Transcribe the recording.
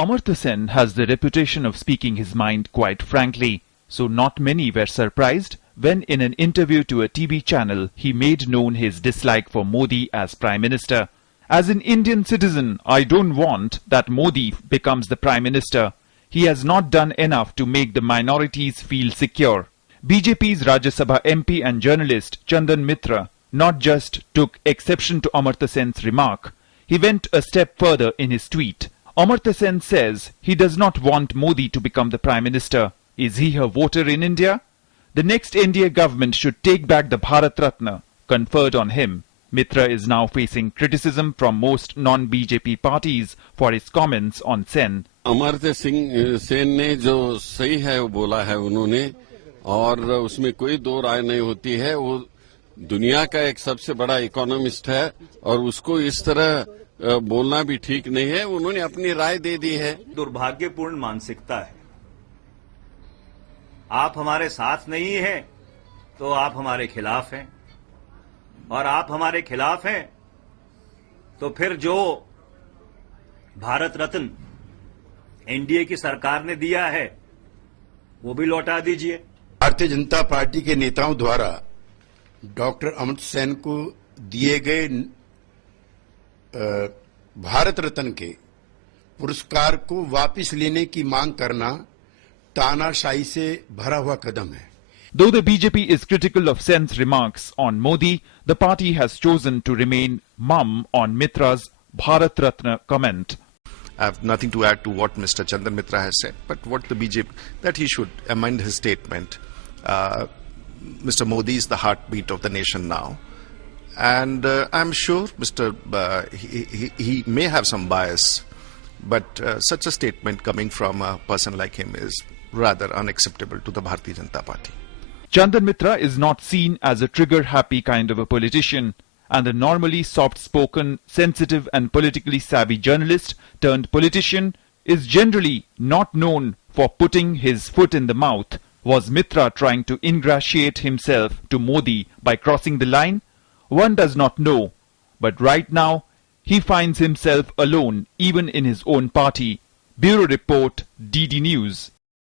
Amartya Sen has the reputation of speaking his mind quite frankly, so not many were surprised when in an interview to a TV channel he made known his dislike for Modi as Prime Minister. As an Indian citizen, I don't want that Modi becomes the Prime Minister. He has not done enough to make the minorities feel secure. BJP's Rajya Sabha MP and journalist Chandan Mitra not just took exception to Amartya Sen's remark, he went a step further in his tweet. Amartya Sen says he does not want Modi to become the Prime Minister. Is he a voter in India? The next NDA government should take back the Bharat Ratna conferred on him. Mitra is now facing criticism from most non-BJP parties for his comments on Sen. Amartya Singh Sen ने जो सही है वो बोला है उन्होंने, और उसमें कोई दो राय नहीं होती है। वो दुनिया का एक सबसे बड़ा इकोनॉमिस्ट है और उसको इस तरह बोलना भी ठीक नहीं है। उन्होंने अपनी राय दे दी है। दुर्भाग्यपूर्ण मानसिकता है। आप हमारे साथ नहीं हैं तो आप हमारे खिलाफ हैं, और आप हमारे खिलाफ हैं तो फिर जो भारत रत्न एनडीए की सरकार ने दिया है वो भी लौटा दीजिए। भारतीय जनता पार्टी के नेताओं द्वारा डॉक्टर अमर्त्य सेन को दिए गए भारत रत्न के पुरस्कार को वापस लेने की मांग करना तानाशाही से भरा हुआ कदम है। Though the BJP is critical of Sen's remarks on Modi, the party has chosen to remain mum on Mitra's Bharat Ratna comment. I have nothing to add to what Mr. Chandan Mitra has said, but what the BJP, that he should amend his statement. Mr. Modi is the heartbeat of the nation now. And I'm sure he may have some bias, but such a statement coming from a person like him is rather unacceptable to the Bharatiya Janata Party. Chandan Mitra is not seen as a trigger-happy kind of a politician, and the normally soft-spoken, sensitive and politically savvy journalist turned politician is generally not known for putting his foot in the mouth. Was Mitra trying to ingratiate himself to Modi by crossing the line? One does not know, but right now he finds himself alone even in his own party. Bureau Report, DD News.